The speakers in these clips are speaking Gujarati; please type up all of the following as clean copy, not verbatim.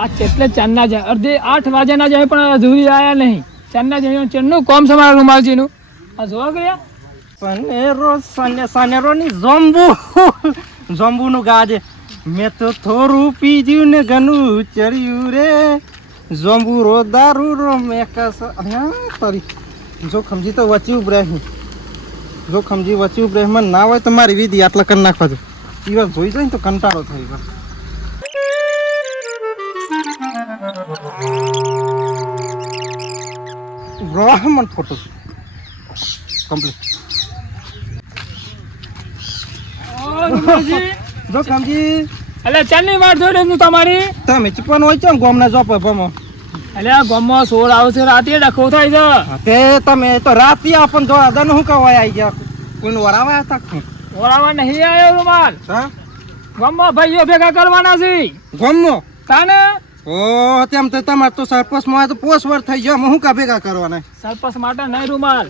આ એટલે ચાંદના જાય અડધી 8 વાગ્યાના જાય પણ હજુ આયા નહીં. ચાંદના જાય ચેનનું કોમ છે મારા રૂમાલજીનું. આ જોવા ગયા સનેરો ની જોંબુનું ગાજે મેં તો થોડું પીજ્યું ને ઘણું ચર્યું રે જોંબુ રો દારૂ રો મેં તારી જો ખમજી તો વચ્ચે ઉભરાય જો ખમજી વચ્ચે ઉભરાય મને ના હોય તો મારી વિધિ આટલા કરી નાખવા દો એ વાત જોઈ જાય ને તો કંટાળો થઈ ગયો. બ્રાહ્મણ ફોટો કમ્પ્લીટ. જો કામજી એટલે ચાલની વાત જોઈ રહ્યું તમારી. તમે ચીપવાનું હોય છે ને ગોમના જોપ ભમો એટલે આ ગામમાં સોળ આવશે રાતે ડખો થાય છે. તે તમે તો રાતે આપણ જો આદાનું શું કહેવાય આવી ગયા કોઈને વરાવા હતા ઓળાવા નહીં આવ્યો રૂમાલ. હા ગામમાં ભાઈઓ ભેગા કરવાના છે ગોમનો તાને. ઓ તેમ તો તમારે તો સરપંચમાં તો પોસ વર થઈ ગયા હું કા ભેગા કરવાના સરપંચ માટે નહીં રૂમાલ.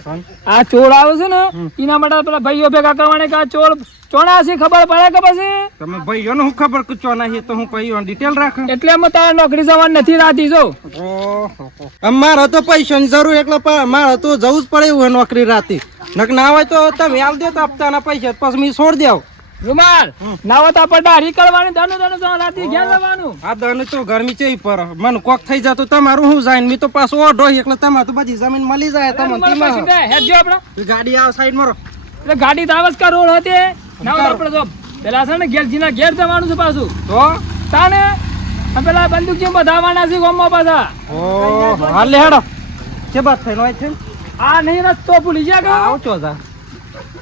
આ ચોર આવે છે ને એના માટે પેલા ભાઈઓ ભેગા કરવાના કે આ ચોર ચોણા છે ખબર પડે કે પછી તમે ભાઈઓને હું ખબર કે ચોના છે તો હું કહ્યું ડિટેલ રાખો એટલે અમે તારે નોકરી જવાની નથી રાતી જો. મારે તો પૈસાની જરૂર એટલે મારે તો જવું જ પડે એવું નોકરી રાતે નક ના હોય તો તમે આલ દો તો હપ્તાના પૈસા પછી મેં છોડ દેવ રૂમાલ. ના હોય તો આપણે ડારી કરવાની દાનું રાતી ઘેર જવાનું. આ દન તો ગરમી છે પર મને કોક થઈ જતો તમારું શું જાય મેં તો પાછું ઓઢો એટલે તમારે તો બધી જમીન મળી જાય તમને હેડજો આપણે ગાડી આ સાઈડ મારો એટલે ગાડી તાવસ્કા રોડ હતી ના હોય આપણે જો પેલા છે ને ઘેરજીના ઘેર જવાનું છે પાછું તો તાને પેલા બંદૂક જેમ બધાવાના છે ગામમાં પાછા. ઓ હાલે હેડો કે બાત થઈ હોય છે આ નહીં રસ્તો ભૂલી ગયા કે આવ ચો જા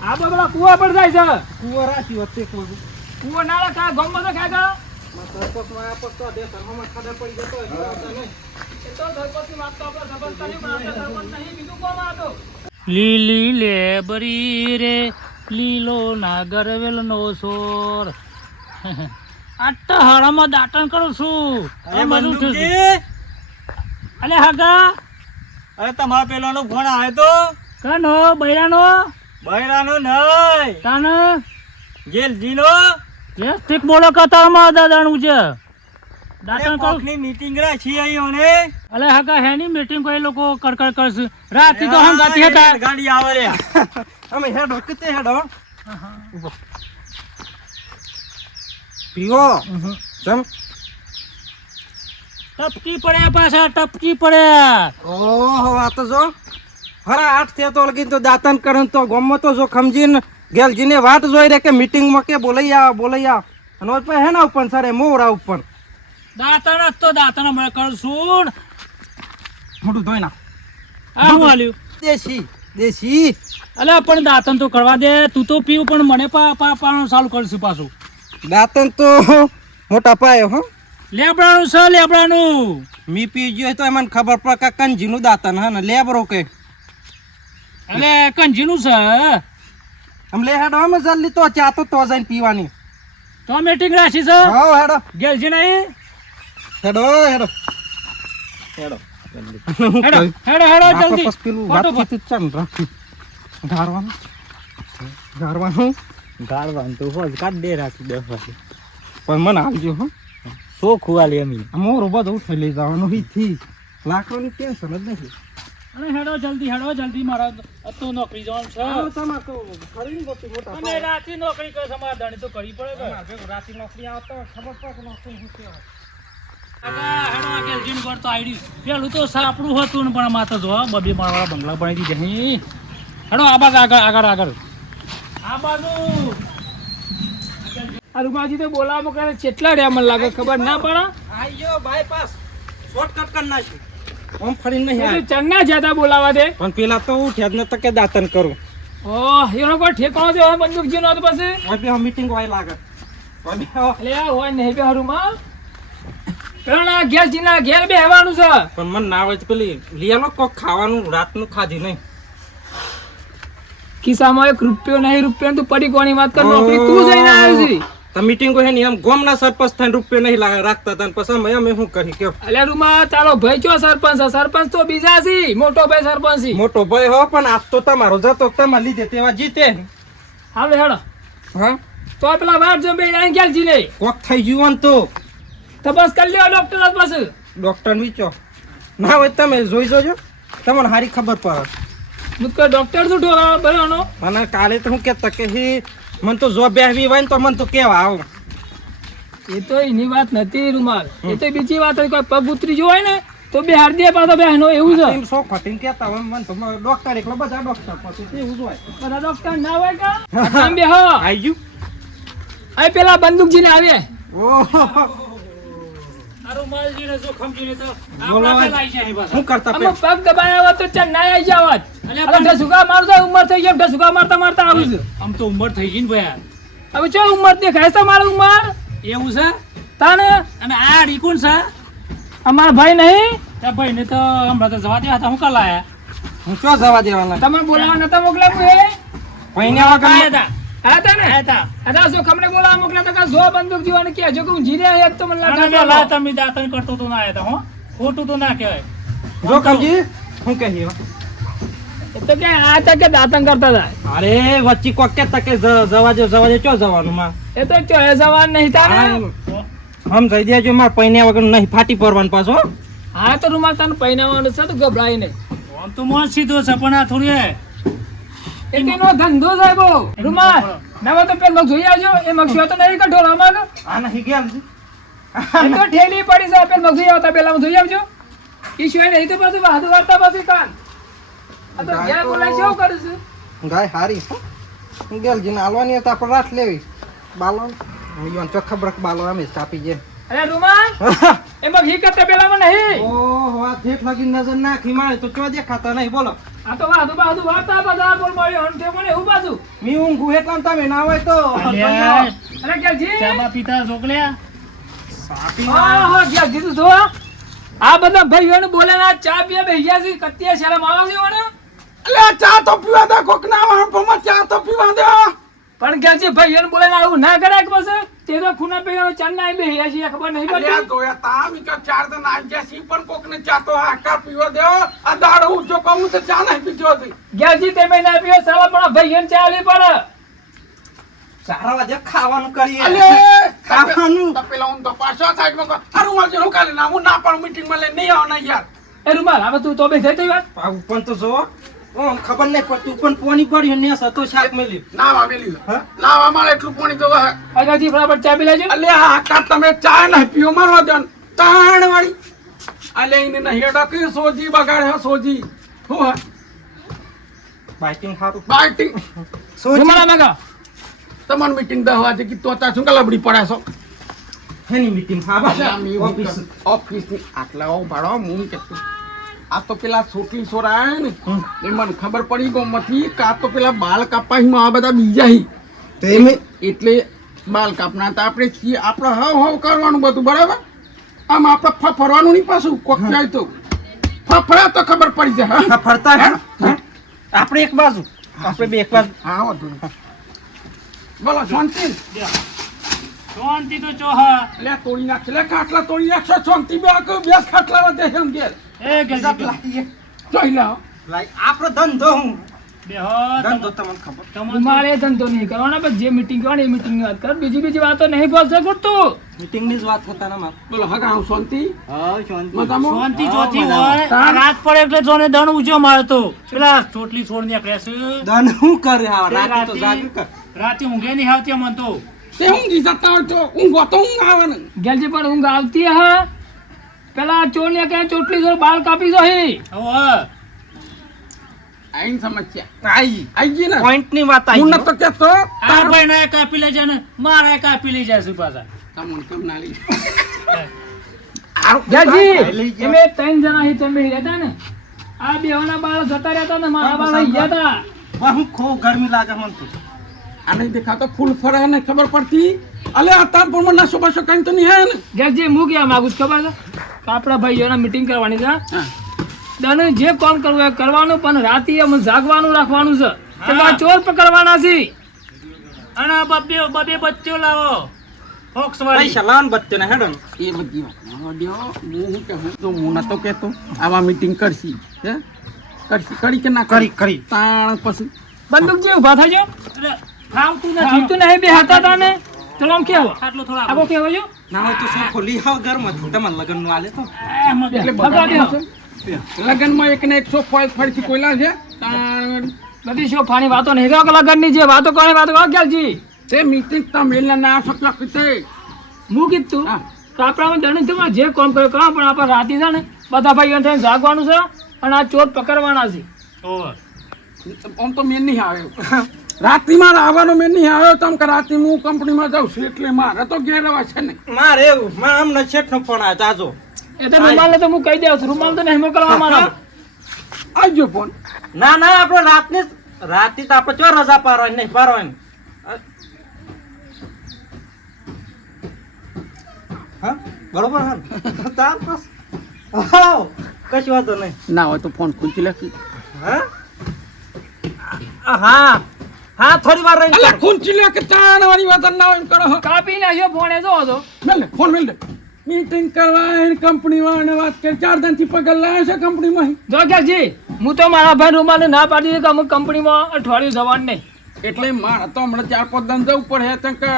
આ પેલા કુવા પર જાય છે. કુવો રાતી વચ્ચે કુવો ના ખા ગામમાં તો ખાય કા લીલી લેબરી રે લીલો નાગરવેલ નો સોર આટલા હારામાં દાટણ કરું છું. અલે હાગા અરે તમારા પેલાનો ફોન આવે તો કનો બૈરાનો નહીં તાને જેલજીનો યસ ઠીક બોલો કતારમાં દાદાનું છે દાટણ કરું. ની મીટિંગ રાખી અહીંઓને અલે હાગા હેની મીટિંગ કોઈ લોકો કડકડ કરશે રાતી તો હમ ગાતી હતા ગાડી આવે રે અમે હેડો કતે હેડો પીવો જમ ટપકી પડ્યા પાછા ટપકી પડ્યા. ઓહો આ તો જો હરા 8 થયા તો લગીન તો દાતન કરન તો ગમો તો જો ખમજીન ગેલજીને વાટ જોઈ રે કે મીટિંગ માં કે બોલઈ આવ અને ઓર પે હેના ઉપર સરે મોરા ઉપર દાતણ જ તો દાતણ મેં કરશું મોટું ધોઈ ના આ હું આલ્યું દેશી અલે પણ દાતણ તો કરવા દે તું તો પીવું પણ મને પાવાનું ચાલુ કરશું પાછું. દાતન તો મોટા પાયો હો લેબડાનું છે લેબડાનું મી પી ગયો તો મને ખબર પડે કે કંજીનું દાતન હે ને લેબરો કે અલે કંજીનું છે આમ લે હેડો અમે જલ્દી તો ચા તો જઈને પીવાની તો મીટિંગ રાખી છે હા હેડો ગેલજી નહીં હેડો હેડો હેડો હેડો હેડો હેડો જલ્દી બસ પેલું વાતચીત ચાલ રાખી ગારવાનું તો હોજ કાઢ દે રાખી 10 વાગે પણ મને આવજો હો સો ખુવાલી અમી મોરો બધું ઉઠી લઈ જવાનું થી લાકડાની ટેન્શન જ નથી. અને હેડો જલ્દી મારા તો નોકરી જવાનું છે. તમાર તો ખરી ગોતી મોટા અને રાતી નોકરી કરે સમાર દાણી તો કરવી પડે કે રાતી નોકરી આવતો ખબર પડે નોકરી શું કહેવાય. કાકા હેડો આ ગેલજીન પર તો આઈડી પેલું તો સાપડું હતું ને પણ માતા જો બબે મારવાળા બંગલા બનાવી દીધા નહીં. હેડો આ બાજુ આગળ આ બાજુ આ રૂમાજી તો બોલાવો કરે કેટલા રે મને લાગે ખબર ના પડે. આયો બાયપાસ શોર્ટકટ કરી નાખી ઓમ ફરી નહીં એટલે ચન્ના જ્યાદા બોલાવા દે પણ પેલા તો ઉઠ્યા જ ન તકે દાતન કરું ઓહ એનો કોઈ ઠેકાણો છે બંદૂકજી નો તો પછી હવે મીટિંગ હોય લાગે એટલે આ હોય નહીં બે હરુમાં પેલા ગેલજીના ઘેર બેહવાનું છે. પણ મને ના હોય તો પેલી લીયાનો કોક ખાવાનું રાતનું ખાધી નહીં ખિસ્સામાં 1 રૂપિયો નહીં રૂપિયો તું પડી કોની વાત કર નોકરી તું જઈને આવ્યો છે તો મીટિંગ હોય ને એમ ગોમના સરપંચ થઈને રૂપિયો નહીં રાખતા હતા પછી અમે શું કરી કે અલ્યા રૂમા તારો ભાઈ ચો સરપંચ તો બીજા છે મોટો ભાઈ સરપંચ છે. મોટો ભાઈ હો પણ આજ તો તમારો જતો તમારે લીધે તેવા જીતે હાલે હેડો હા તો પેલા વાત જો બે અહીં ગેલજી લે કોક થઈ ગયું તો તપાસ કરી લ્યો ડોક્ટર પાસે. ડોક્ટર વીચો ના હોય તમે જોઈ જોજો, તમને સારી ખબર પડે. હું તો ડોક્ટર શું ઠોકાવા બરાનો? અને કાલે તો હું કહેતા કે મને તો જો બેહવી હોય ને તો મને તો કેવા આવો. એ તો એની વાત નથી રૂમાલ, એ તો બીજી વાત હોય. કોઈ પગ ઉતરી ગયો હોય ને તો બે હાર્દિયા પાછો બેહનો એવું છે. એમ સો ફટિંગ કહેતા હોય મને તો ડોક્ટર એકલો બધા ડોક્ટર પછી એવું જ હોય. બધા ડોક્ટર ના હોય કા? આમ બે હો આઈ ગયું. આ પેલા બંદૂકજીને આવે. ઓહો તારું માલજીને જો ખમજીને તો બોલો આપણા પેલા આઈ જાય પાછા. શું કરતા આમાં પગ દબાયા હોત તો ચાલ ના આવી જાવત. અલ્યા અરે ઢસુકા મારતો ઉંમર થઈ ગઈ, ઢસુકા મારતા મારતા આવું છું. આમ તો ઉંમર થઈ ગઈ ને ભયા. હવે ચો ઉંમર દેખાય છે મારી ઉંમર એવું છે? તાને અને આ રીકુણ છે? અમારા ભાઈ નહીં. ત્યાં ભાઈને તો હમણાં તો જવા દેવા હતા, હું કાલ આયા? હું ચો જવા દેવાના તમે બોલાવા નતા મોકલ્યા હે? કોઈને વગર આયા હતા. આયા તા ને? આયા હતા. અરે જો ખમને બોલાવા મોકલ્યા તા જો બંદૂક જીવાને કે જો કે હું જીરે એક તો મને અને લાગે પેલા તમે દાંતણ કરતો તો ના આયા હતા, હો? ખોટું તો ના કહેવાય. જો કમજી હું કહીએ એ તો કે આ તા કે દાતન કરતા હતા. અરે વચ્ચે કોક કહેતા કે જવા દે ચો જવાનું માં એ તો ચો એ જવાન નહીં તાને. હમ જઈ દેજો માર પૈને વગર નહીં ફાટી પડવાનું પાછો. હા તો રૂમાલ તને પહેરાવવાનું છે તો ગભરાય નહીં. આમ તો મોજ સીધો છે પણ આ થોડી એ તેનો ધંધો સાહેબ રૂમાલ નવો તો પેલો જોઈ આવજો. એ મગજો તો નહીં કઢો રમાગ. આ નહીં ગયા એ તો ઠેલી પડી જાય પેલો મગજો આવતા પેલા જોઈ આવજો. ઈ સિવાય નહીં તો પાછું વાહન વાર્તા પાછી કાન. આ તો ઘેર બોલાય શું કરે છે? ગાય હારી ગેલજીને આલવાની હતા આપણે રાત લેવી બાલો યોન ચો ખબર બાલો અમે કાપી જેમ. અરે રૂમાલ એ મગ હી કરતા પેલામાં નહીં. ઓહો આ થેટ લગી નજર નાખી મારે તો ચો દેખાતા નહીં બોલો. આ તો વાહુ વાર્તા બધા બોલ મળ્યો હન તે મને એવું પાછું. મી ઊંઘું એટલે તમે ના હોય તો અલ્યા. અરે ગેલજી ચા બા પીતા જોકલ્યા? હા ગેલજી તો જો આ બધા ભાઈઓને બોલે ના ચા પીએ બેહી ગયા છે. કત્યા શરમ આવે છે મને? અલ્યા ચા તો પીવા દે કોક ના વાહમાં ચા તો પીવા દે. પણ ગેલજી ભાઈઓને બોલે ના આવું ના કરાય કે બસ તે તો ખૂના પીવાનો ચાલ ના બેહી ગયા છે ખબર નહીં અલ્યા પડતી. જોયા તા વિકા ચાર જણ આવી ગયા છે પણ કોકને ચા તો હાકા પીવો દે આ દાડો ઊંચો કહું તો ચા નહીં પીજો હતી ગેલજી તમે ના પીઓ સાલા પણ ભાઈઓને ચા આલી પડે. 4 વાગે ખાવાનું કરીએ. અલે ખાવાનું તો પેલા હું તો પાછો સાઈડમાં કહું હારું મારજે હું કાલે ના હું ના પણ મીટિંગમાં લઈને નહીં આવવાના યાર એ રૂમાલ હવે તું તો બે થઈ થઈ વાત. આવું પણ તો જો ઓમ ખબર નહીં પડતી પણ પોની પડ્યું ને સતો શાક મેલી. ના વાવેલી હા? ના અમારે એટલું પાણી તો વહે આ ગેલજી ફટાફટ ચા પી લેજો. અલ્યા હાકા તમે ચા નહીં પીઓ મારવા દો તાણ વાળી અલ્યા એને નહીં હેડો કે સોજી બગાડે હે સોજી હું હે બાઇટિંગ હારું બાઈટિંગ રૂમાલ નાખો. તમારી મીટિંગ 10 વાગે કે તો તા શું લબડી પડે છો એની મીટિંગ હા બસ ઓફિસ ઓફિસની આટલા ભાડો હું કેતું આ તો પેલા છોકરી છોરા આયા ને એ મને ખબર પડી ગોમાંથી કા તો પેલા બાલ કાપાહીમાં આ બધા બીજા હી તેમે એટલે બાલ કાપના હતા આપણે છીએ આપણે હવ કરવાનું બધું બરાબર આમ આપણે ફરવાનું નહીં પાછું કોક જાય તો ફફડા તો ખબર પડી જાય હા ફરતા હે આપણે એક બાજુ આપણે બે એક બાજુ. હા વધુ બોલો શાંતિ શાંતિ તો ચોહા. લે તોડી નાખશે લે ખાટલા તોડી નાખશો શાંતિ બેસ ખાટલા વધે એમ ઘેર એ ગેલજી લાઈએ. જોઈ લાવ લાઈ આપણો ધંધો હું બેહો. ધંધો તમને ખબર. તમારે મારે ધંધો નહીં કરવાનો પણ જે મીટિંગ કરવાની એ મીટિંગ વાત કર. બીજી વાતો નહીં બોલશે ખોટું. મીટિંગ ની જ વાત થતા ના માર. બોલો હગા હું શાંતિ હા શાંતિ. મજામાં? શાંતિ ચોથી હોય આ રાત પડે એટલે જોને દણ ઊંચો મારે તો પેલા ચોટલી છોડ નીકળે છે. ધન હું કરે હા રાતે તો રાતે- જાગ્યું કર. રાતે ઊંઘે નહીં આવતી અમને તો. તે ઊંઘી જતા હોય તો ઊંઘો તો ઊંઘ આવે ને ગેલજી પણ ઊંઘ આવતી હા પેલા ચોર ને ક્યાં ચોટલી જોર બાલ કાપી જો હી. હવે આઈન સમસ્યા આઈ આઈ ગઈ ને પોઈન્ટ ની વાત હું આઈ નતો કેતો આ ભાઈને કાપી લે છે ને મારે કાપી લઈ જાય છે પાછા. તમને કેમ ના લઈ ગેલજી એમે 3 જણા હી તમે રહેતા ને આ બેવાના બાળ જતા રહેતા ને મારા બાળ રહી ગયા હતા. બહુ ખો ગરમી લાગે મન તો. આ નહીં દેખાતો ફૂલ ફરે ને ખબર પડતી અલે અતાર પર નશો બસો કઈ તો નહીં હે ને ગેલજી હું ક્યાં માગું છું ખબર છે કે આપણા ભાઈઓના મીટિંગ કરવાની છે. હા. તને જે કોમ કરવું એ કરવાનું પણ રાતે અમને જાગવાનું રાખવાનું છે. પેલા ચોર પકડવાના છે. અને બબે બચ્ચો લાવો ફોક્સવાળી. પૈસા લાવન બચ્ચો ને હેડો ને. એ બધી વાત હું શું કહું તો હું નતો કેતો આવા મીટિંગ કરશી હે કરશી કરી કે ના કરી તાણ પછી બંદૂકજી ઊભા થજો. એટલે ફાવતું નથી. આવતું નહીં બે હતા તાને ચલો આમ કેવો આટલો થોડો આગો કેવો જો ના હોય તો સોફો લઈ આવો ઘરમાં તમારે લગ્નનું આલે તો એટલે બગા બધા બેહો. લગનમાં એક ને એક સોફો ફરીથી કોઈલા છે તાણ બધી શું ફાની વાતો નહીં તો લગનની જે વાતો કોને વાતો કહો ગેલજી તે મીટિંગ તમે ના શક્યા કીતે હું કીધું હા. તો આપણામાં જાણે તમારે જે કામ કર્યો કામ પણ આપણે રાતે છે ને બધા ભાઈઓ થઈને જાગવાનું છે અને આ ચોર પકડવાના છે ઓવે. આમ તો મેં નહીં આવ્યો રાત્રિમાં આવવાનો મેં નહીં આવ્યો તમ કે રાત્રિ હું કંપનીમાં જાઉં છું એટલે મારે તો ઘેર રહેવા છે ને મારે એવું મારે હમણાં શેઠનો ફોન આવ્યો તાજો એ તો રૂમાલ તો હું કહી દઉં છું રૂમાલ તો નહીં મોકલવા મારા આવજો ફોન ના ના આપણે રાતે તો આપણે ચો રજા પાડવાની નહીં પાડવાની હા બરોબર હા તાર બસ હા કશું વાંધો નહીં ના હોય તો ફોન ખૂંચી લે હા હા હા થોડી વાર રહી અલા ખૂંચી લે કે તાણ વાળી વાત ના હોય એમ કરો કાપી નાખ્યો ફોન એ જો હતો મેલ લે ફોન મેલ દે મીટિંગ કરવા એને કંપનીમાં અને વાત કરી 4 દિનથી પગાર લાવ્યો છે કંપનીમાં જો ગેલજી હું તો મારા ભાઈ રૂમાલ ના પાડી દીધી કે અમુક કંપનીમાં અઠવાડિયું જવાનું નહીં એટલે મારે તો હમણાં 4-5 દિન જવું પડે કેમ કે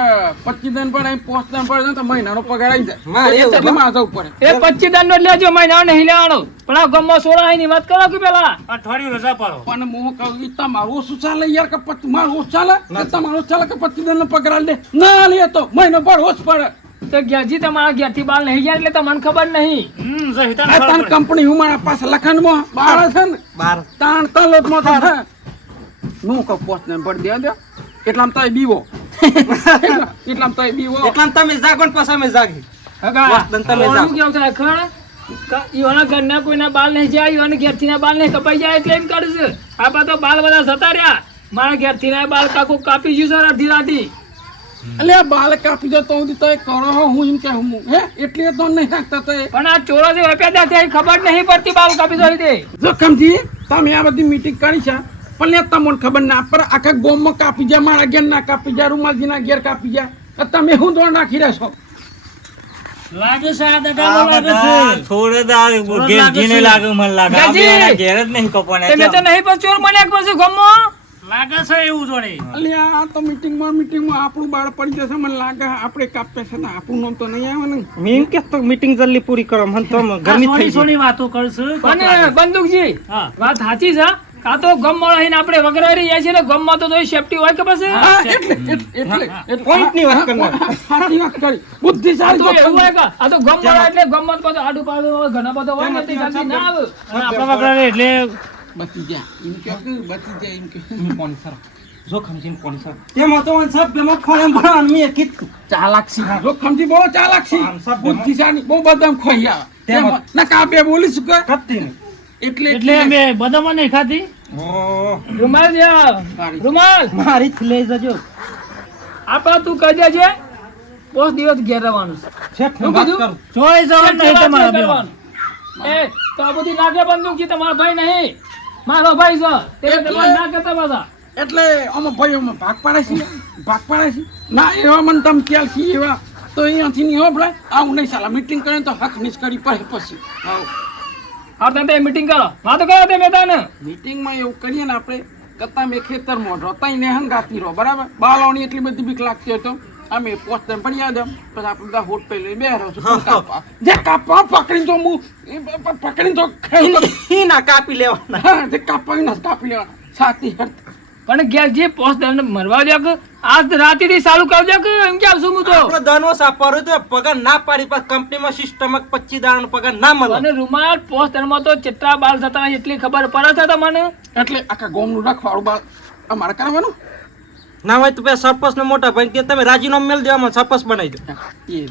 25 દિન પર અહીં 5 દિન પર તો મહિનાનો પગાર આવી જાય મારે એવું એટલે મારે જવું પડે એ 25 દાન નો લેજો મહિના નહીં લેવાનો પણ આ ગમમાં 16 ની વાત કરો કે પેલા અઠવાડિયું રજા પાડો. પણ હું કહું ઈ તમારું ઓછું ચાલે યાર કે મારું ઓછું ચાલે કે તમારું ઓછું ચાલે કે 25 દિનનો પગાર લે ના લે તો મહિનો પર ઓછું પડે તો ગેરજી તમારા ઘેરથી બાલ નહીં ગયા એટલે તમને ખબર નહીં જો હિતાને આ ખબર તાન પડે. કંપની હું મારા પાસે લખનમાં બાર છે ને બાર તાણ તલોટમાં તો છે હું કહું પોસ્ટ ને ભરી દે એટલામાં તો બીવો એટલામાં તો બીવો એટલા તમે જાગો ને પાછા અમે જાગી હગા વાસ્તન તમે જાઓ. ઓનું કેવું થાય ખબર ઈવાના ઘરના કોઈના બાલ નહીં જાય ઈવાના ઘેરથી ના બાલ નહીં કપાઈ જાય એટલે એમ કરશે આપા તો બાલ બધા જતા રહ્યા મારા ઘેરથી ના બાલ કાકુ કાપી ગયું સર અડધી રાતી એટલે આ બાલ કાપી દો તો હું તો એ કરો હો હું એમ કે હું હે એટલે તો નહીં નાખતા તો એ પણ આ ચોરો જે વેપ્યા ત્યાં ખબર નહીં પડતી બાલ કાપી દો તે જોખમજી તમે આ બધી મીટિંગ કરી છે પણ લે તમને ખબર ના પર આખા ગોમમાં કાપી જાય મારા ઘેર ના કાપી જાય રૂમાલજીના ઘેર કાપી જાય કે તમે હું દોડ નાખી રહેશો લાગે છે આ દગામો લાગે છે. થોડે ઘેરજીને લાગે મને લાગે ઘેરજી! આપણે એના ઘેર જ નહીં કપવાના તમે તો નહીં પણ ચોર મને એક પછી ગમો લાગે છે એવું જોડે. અલ્યા આ તો મીટિંગમાં આપણું બાળ પડી જશે મને લાગે આપણે કાપે છે ને આપણું નામ તો નહીં આવે ને મીન કે તો મીટિંગ જલ્દી પૂરી કરો મને તો આ ગમી સોની થઈ સોની વાતો કરશે. અને બંદૂકજી હા. વાત સાચી છે કાં તો ગમમાં રહીને આપણે વગર રહ્યા છીએ ને ગમમાં તો સેફટી હોય કે પછી હા, એટલે point ની વાત કરનાર. સાચી વાત કરી બુદ્ધિશાળી તો એવું જોખમ. હોય કે આ તો ગમમાં એટલે ગમમાં તો બધું આડું પાડું હોય, ઘણા બધા હોય ને તે જલ્દી ના આવે અને આપણા વગર એટલે બચી ગયા એમ કે બચી જાય એમ કે કોણ સર જોખમજી કોણ સર તેમાં તો સબ તેમાં ફોન એમ ભણવાનું મેં કીધું ચાલાક્ષી જોખમજી બહુ ચાલાક્ષી આમ સબ બુદ્ધિશાળી બહુ બદામ ખોઈ આવે તેમાં- ના કાપે બોલી શું કે કત્તી ને એટલે એટલે અમે બદામાં નહીં ખાધી. ઓ રૂમાલ જે રૂમાલ મારી જ લઈ જજો આપા તું કહી દેજે 5 દિવસ ઘેર રહેવાનું છે. શેઠ શું વાત કીધું? કરું જોઈ જવાનું નહીં તમારે બે. કરવાનું. એ તો આ બધી નાગે બંદૂક છે તમારો ભાઈ નહીં મારો ભાઈ છે તે એટલે- તમારે ના કરતા પાછા એટલે આમાં ભાઈઓમાં ભાગ પાડે છે ભાગ પાડે છે ના એવા મને તમે ખ્યાલ છે એવા તો અહીંયાથી નહીં હોભળાય આવું નહીં સાલા મીટિંગ કરે તો હક નિષ્કરી પડે પછી હા તમે મીટિંગ કરો વાતો કરો તે મેદાન મીટિંગમાં એવું કરીએ ને આપણે કત્તા મેં ખેતરમાં રહો તઈને હંગાતી રહો બરાબર બાલાઓની એટલી બધી બીક લાગતી હોય તો અમે પોસ્ટર પડ્યા દો પછી આપણે બધા હોટ પે લઈ બે રહો છું કાપવા જે કાપવા પકડીને તો હું પકડીને તો ખાઈ ઈ ના કાપી લેવાના હા જે કાપવા ના કાપી લેવાના છાતી હરત પણ ઘેર જે પોસ્ટ દંડ મરવા દે કે આજ રાતીથી ચાલુ કરી દે કે એમ કે આવશું હું તો આપણે દનો સાપારો તો પગાર ના પાડી પર કંપનીમાં સિસ્ટમ 25 દાડાનો પગાર ના મળે અને રૂમાલ પોસ્ટ દંડમાં તો ચિત્રા બાલ થતા હોય એટલી ખબર પડે છે તમને એટલે આખા ગોમનું રખવાડું બાળ અમારે કરવાનું ના હોય તો પેલા સરપંચ ને મોટા ભાઈ કે તમે રાજીનામું મેલ દેવામાં સરપંચ બનાવી દો એ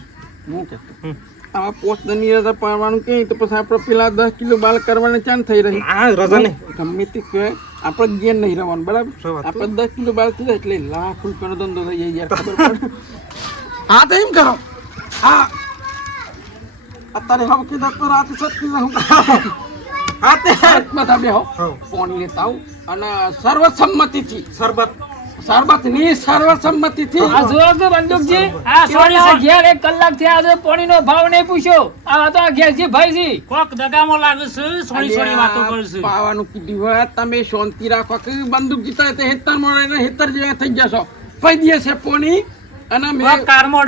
હું કહેતો આમાં પોસ્ટ દની રજા પાડવાનું કે તો પછી આપણે પેલા 10 કિલો બાલ કરવાને ચાન થઈ રહી હા રજા નહીં ગમે તે કહેવાય આપણે ગેર નહીં રહેવાનું બરાબર શું વાત? આપણે 10 કિલો બાલ થઈ જાય એટલે લાખ રૂપિયાનો ધંધો થઈ જાય યાર ખબર પડે હા તો એમ કરો હા અત્યારે હવે કીધા તો રાતે સટકી જાઉં હા તે બધા બેહો હા. પાણી લેતા આવું અને સર્વસંમતિથી સરબત સર્બતની સર્વસંમતિથી આ જો કે બંદૂકજી હા, sorry, એવા sir. ઘેર 1 કલાક થયા આજે પાણીનો ભાવ નહીં પૂછ્યો આ તો આ ઘેરજી ભાઈ છે કોક દગામો લાગે છે સોની સોની વાતો કરશે. પાવાનું કીધું હોય તમે શાંતિ રાખો કે બંદૂક જીતા તે હેતર મળે હેતર જેવા થઈ જશો પૈ દિવસે પોણી અને મેં આ કારમાં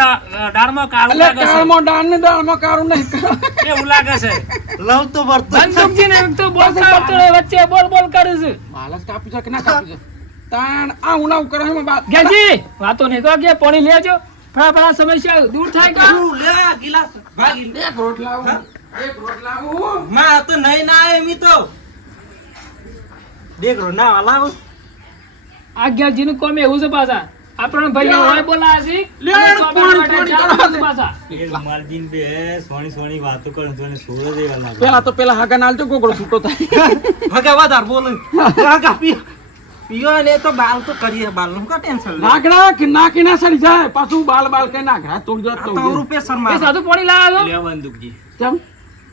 ડાળમાં કાળું એટલે લાગે છે. કાળમાં દાળ ને દાળમાં કાળું નહીં એવું લાગે છે. લવ તો વર્તો બંદૂકજી ને એક તો બોલ કરતો રહે, વચ્ચે બોલ બોલ કરે છે. માલસ કાપી છે કે ના કાપી છે તાણ આ ઉનાવ કરે છે બાદ ગેજી વાતો નહીં તો કે પાણી લેજો, ફળા સમસ્યા દૂર થાય કે લે આ ગિલાસ ભાગી એક રોટલા આવું એક રોટલા આવું માં તો નહીં ના આવે મી તો દેખરો ના લાવ આ ગેજી નું કોમ એવું છે પાછા આપણને ભાઈ હોય બોલાયા છે લે, અને પાણી, માટે પાણી ચાલુ કરવા છે દે. પાછા. એ રૂમાલજીને બે સોની સોની વાતો કરે તો એને સોળ જ એવા લાગે. પેલા તો પેલા હાગા નાલજો ગોગળો છૂટો થાય હગે વધાર બોલ હગા પીયો ને તો બાલ તો કરીએ બાલ નું કા ટેન્શન લે નાગડા કે નાકી ના સડી જાય પાછું બાલ બાલ કઈ નાગડા તોડ જો આ તો તો રૂપિયા એ શર્મા સાધુ પાણી લાવ્યા છો લે બંદૂકજી. કેમ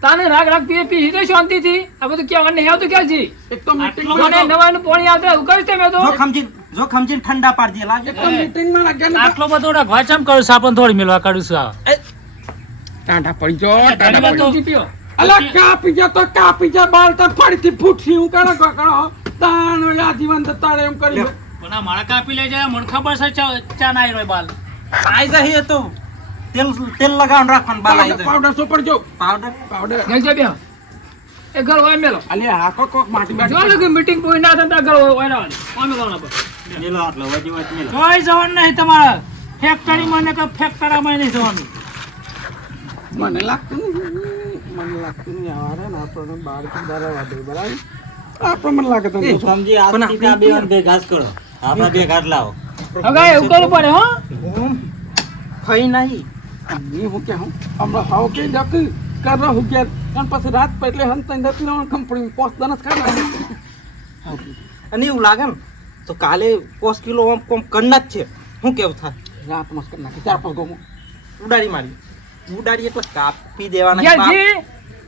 તાને રાગ પીએ પી તો શાંતિથી આ બધું કેવા નહીં આવતું ગેજી એક તો મીટિંગ મને નવાનું પાણી આવતા એવું કહીશ તમે તો જો ખમજીન ઠંડા પાડી દે લાગે એક તો મીટિંગ માં લાગ્યા ને આટલો બધો વાંચમ કરું છું આપણને થોડી મેળવા કાઢું છું આ. ટાંટા પડી જો ઘણી ટાંટા વાર તો પાણી પીઓ અલા કાપી જા તો કાપી જા બાલ તો ફરીથી ફૂટથી હું કાળો કાળો તાણ યા જીવન તારે એમ કરી પણ આ મારા કાપી લઈ જાય મને ખબર છે ચા ના રહ્યો બાલ. આઈ જાય તો તેલ લગાવવાનું રાખવાનું બાલ આઈ જાય પાવડર સોપડ જો પાવડર પાવડર ગેજી બે એ ઘર હોય મેલો અલ્યા આ કોક માટી જો બાટી લગે મીટિંગ પૂરી ના થતા ઘર હોય રહેવાની અમે લાવવાના પર મેલો આટલો વચ્ચે વચ્ચે મેલો. કોઈ જવાનું નહીં તમારે ફેક્ટરી મને કે ફેક્ટરામાં નહીં જવાનું. મને લાગતું નહીં યાર ને આપણને બાર થી દારા વાદે બરાબર આપણે મને લાગે તો સમજી આજથી આ બે બે ઘાસ કરો. આપણા બે ઘાસ લાવો. હવે એવું કરવું પડે હો ખઈ નહીં ની હું કે હું હમણાં હાવ કે ડકી કર હું કે અને પછી રાત પેટલે હન તઈ દતી નો કંપની પોસ્ટ દનસ ખાવા અને એવું લાગે ને તો કાલે 5 કિલો આમ કોમ કરના જ છે શું કેવું થાય રાત મસ્ત કરી નાખી 4-5 ગોમો ઉડાડી મારી ઉડાડી એટલે કાપી દેવાના ગેજી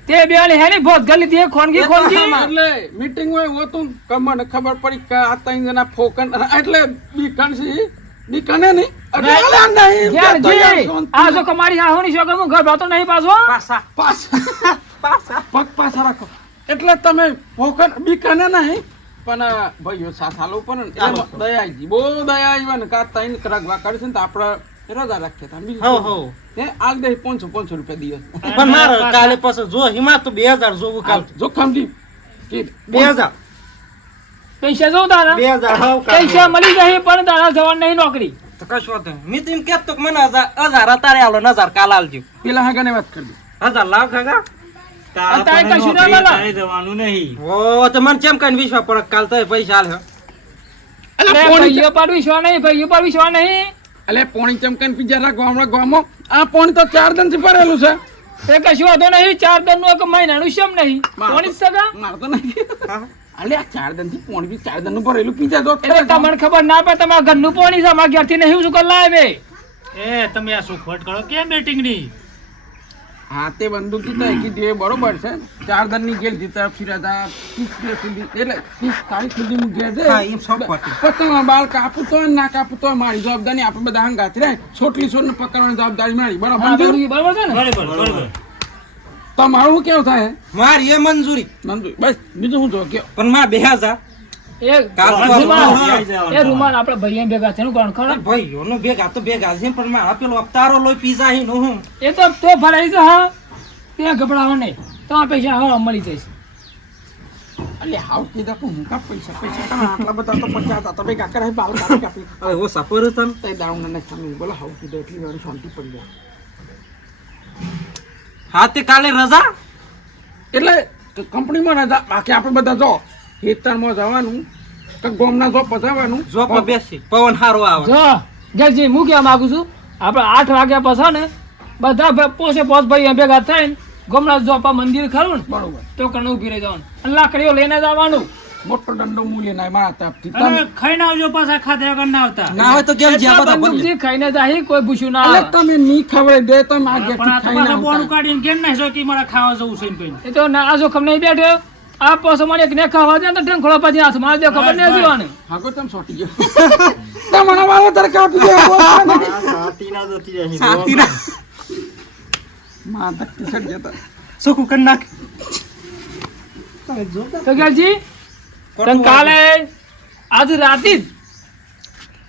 તે બેલી હેની ભોત ગલી દે ખોનગી ખોનગી એટલે મીટિંગ હોય હોતું કમને ખબર પડી કે આ તઈ જણા ફોકન એટલે બીકન સી બીકને નહીં અરે અલા નહીં ગેજી આ જો કમારી હાહોની શોગર હું ઘર ભાતો નહીં પાછો પાસા પાછા પગ પાછા રાખો એટલે તમે ફોકન બીકને નહીં પણ ભાઈઓ સાથ હાલો પણ દયાજી બહુ દયા આવી ને કા તઈ કરગવા કરે છે ને તો આપણે રજા રાખીએ તા હો હો હે આલ દે 500 રૂપિયા દિવસ પણ મારે કાલે પાછો જો હિમા તો 2000 જોવું કાલ જોખમજી કે 2000 પૈસા જો તારા 2000 હાવ પૈસા મળી જાય પણ તારા જવાન નહીં નોકરી તો કશું વાંધો નહીં. મેં તો એમ કહેતો કે મને 1000 અત્યારે આલો 1000 કાલ આલજો પેલા હાગાને વાત કરી દે 1000 લાવ ખાગા તારે આપણને કશું ના નોકરી મળે. તારે જવાનું નહીં. ઓ તો મને કેમ કઈ વિશ્વાસ પડે કાલ તો પૈસા આલે અલા લે, પોણી ભાઈઓ પર વિશ્વાસ નહીં ભાઈઓ પર વિશ્વાસ નહીં અલે પોણી ચમકન પીજા રાખવા હમણાં ગામમાં આ પોણી તો 4 દિનથી ભરેલું છે એ કશું વાંધો નહીં 4 દન નું એક મહિનાનું શમ નહીં કોની સગા મારે તો નહીં અલે આ 4 દિનથી પોણી બી 4 દિનનું ભરેલું પીજા દો એટલે તમને ખબર ના પડે તમારા ઘરનું પાણી છે અમારા ઘરથી નહીં શું કરી લાવે એ તમે આ શું ખોટ કરો કેમ meeting ની હા તે બંદૂકી તો એકી દે બરોબર છે 4 દિનની ગેલ જીતા ફિરાતા 30 દિવસ સુધી એટલે 30 તારીખ સુધી હું ઘેર છે હા એમ સૌ પતી પતંગમાં બાલ કાપું તો ના કાપું તો મારી જવાબદારી આપણે બધા હંગાત રહે છોટલી છોડને પકડવાની જવાબદારી મારી બરાબર મંજૂર? બરોબર છે ને બરોબર બરોબર તો મારું શું કેવું થાય મારી એ મંજૂરી મંજૂર બસ બીજું શું જો કયો પણ માં 2000 એ કાલ રૂમાલ પાછું એ રૂમાલ આપણે ભાઈએ ભેગા થઈને કોણ ખબર ભાઈઓનો ભેગા તો ભેગા છે પણ મારા પેલો અવતારો લોય પીઝા હી નો હું એ તો ભરાઈ છે હા ત્યાં ગભરાવો નહીં તો આ પૈસા હા મળી જશે અલે હાવ કીધા તું હું કા પૈસા કાં આટલા બધા તો 50 હતા તો ભેગા કરાય બાલ કાપી કાપી હવે ઓ સપર તન તે દારૂ ના સામે બોલો હાવ કીધા એટલી વાર શાંતિ પડી જાય હા તે કાલે રજા એટલે કંપનીમાં રજા બાકી આપણે બધા જો ખેતરમાં જવાનું કે ગોમના જો પધાવવાનું જો પર બેસી પવન હારો આવે જો ગેજી હું કહેવા માંગુ છું આપણે 8 વાગ્યા પછી ને બધા પોસે પોસ ભાઈ ભેગા થઈને ગમણા જોપા મંદિર ખરું ને બરોબર તો કણ ઉભી રહી જવાનું અને લાકડીઓ લઈને જવાનું મોટો દંડો મૂલી ના મારા તાપથી અને ખાઈને આવજો પાછા ખાધા વગર ના આવતા ના હોય તો કેમ જ્યાં બધા બોલે બંદૂકજી ખાઈને જાય કોઈ ભૂસ્યું ના એટલે આવે તમે ની ખબર દે તો પણ માગે આ તો પાછા બોનું કાઢીને કેમ નહીં જો કે મારા ખાવા જવું છે એમ કહીને. એ તો ના જોખમ નહીં બેઠો આ પાછો મને એક ને ખાવા દે તો ઢંખોળો પછી હાથમાં દે ખબર નહીં જીવાને હાગો તેમ સોટી ગયો તમારા વાળો તારે કાપી દે સાતી ના જતી રહી. સાથી ના માં તક ટી-શર્ટ જતા સુકુ કર નાખ તો ગેજી તને કાલે આજ રાતી જ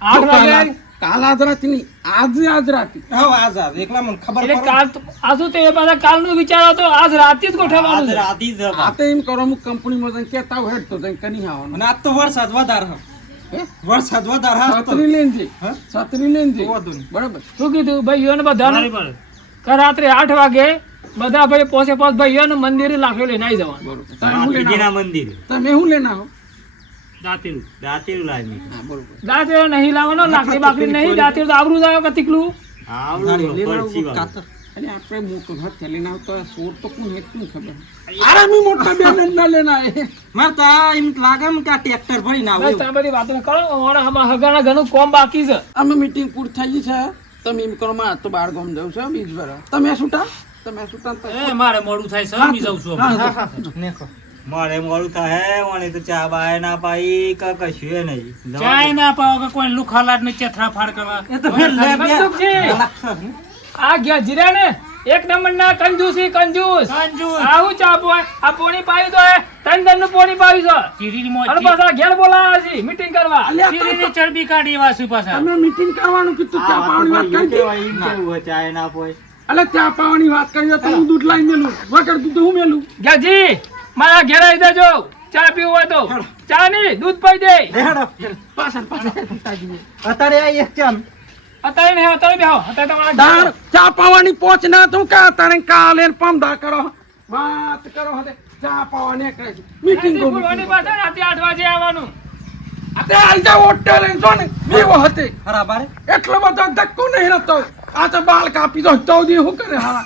8 વાગે કાલ આજ રાતી નહીં, આજે આજ રાતી. હા આઝાદ એકલા મને ખબર એટલે પડે કાલ તો આ શું તે પાછા કાલનો વિચાર હતો આજ રાતે જ ગોઠવવાનું આજ છે. રાતે જ છે આ તો એમ કરો અમુક કંપનીમાં જઈને કહેતા હોય હેડ તો જઈને કની આવવાનું. અને આજ તો વરસાદ વધારે હા હે? વરસાદ વધારે હા તો છત્રી લઈને જઈ. હા? છત્રી લઈને જઈ. વાંધો નહીં. બરાબર. શું કીધું ભાઈઓને બધાને બરાબર. કે રાત્રે 8 વાગે બધા ભાઈ પોસે પોસ ભાઈઓને મંદિરે લાખ્યો લઈને આવી જવાનું. બરોબર. તમે શું લઈને રાતીજીના આવો? મંદિર તમે શું લઈને આવો? દાંતેલું. રાતેલું લાવી હા, બરોબર. દાંતેલો નહીં લાવવાનો, લાકડી બાકડી નહીં, દાંતેલો તો આબરૂ જાય કતીકલું. આવડું લઈને આવો, પરચી વાળું. કાતર. અને આપણે મોટો હાથ લઈને આવતો હોય, સોર તો કોણ હેત કોણ ખબર. અરે મી મોટા બેન ના લેના એ. મારે તો આ એમ લાગે એમ કે આ ટ્રેક્ટર ભરીને બસ આવું તમે બધી વાતો ન કરો. અમારા આમાં હગાના ઘણું કોમ બાકી છે. અમે મીટિંગ પૂરી થઈ ગઈ છે. તમે એમ કરો માં તો બાર ગામ જાવ છો બીજ ભરા. તમે છૂટા? તમે છૂટા ને એ મારે મોડું થાય છે હું જાઉં છું હવે. હા, હા, નેખો. મારે મોડું થાય મને તો ચા બાય ના પાઈ કે કશું નહીં ચાય ના પાવો કે કોઈ લુખાલાટ ને ચેથરા ફાડ કરવા. એ તો ફેર લે બે. મનસુખજી, આ ગયા જીરા ને એક નંબર ના કંજૂસી કંજૂસ. કંજૂસ. આવું ચા પોય આ પોણી પાયું તો ત્રણ જણ નું પોણી પાયું છે. ચીરીની અને મોજ પાછા ઘેર બોલાવ્યા છે મીટિંગ કરવા. અલ્યા તો ચીરીની ચરબી કાઢી એવા છું પાછા. તમે મીટિંગ કરવાનું કીધું ચા પાવાની વાત કરી હતી. ચાય ના પોય અલે ચા પાવાની વાત કરી તો હું દૂધ લાવી મેલું વગર દૂધ હું મેલું. ગયાજી, મારા ઘેર આવી દેજો. ચા પીવું હોય તો ચા નહીં દૂધ પાઈ દે. હેડો. પાછળ પાછળ અત્યારે આ એક ચામ અત્યારે નહીં, અત્યારે બેહો. અત્યારે તમારા દાર ચા પાવાની પોચ ના તું કા તારે કાલે પમદા કરો વાત કરો હવે ચા પાવાની કરે મીટિંગ ઘેરથી બોલવાની પાછળ રાતે 8 વાગે આવવાનું. અતે આઈ જા હોટલ એન જો ને બેવો હતી બરાબર એટલો બધો ધક્કો નહીં રહેતો. આ તો બાલ કાપી દો તો દી હું કરે હા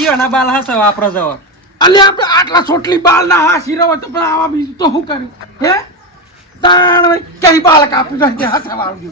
ઈઓના બાલ હશે વાપરો જવા અલે આપણે આટલા સોટલી બાલ ના હાસી રહો તો પણ આવા બીજું તો હું કર્યું હે તાણ કઈ બાલ કાપી દો હાથ વાળજો.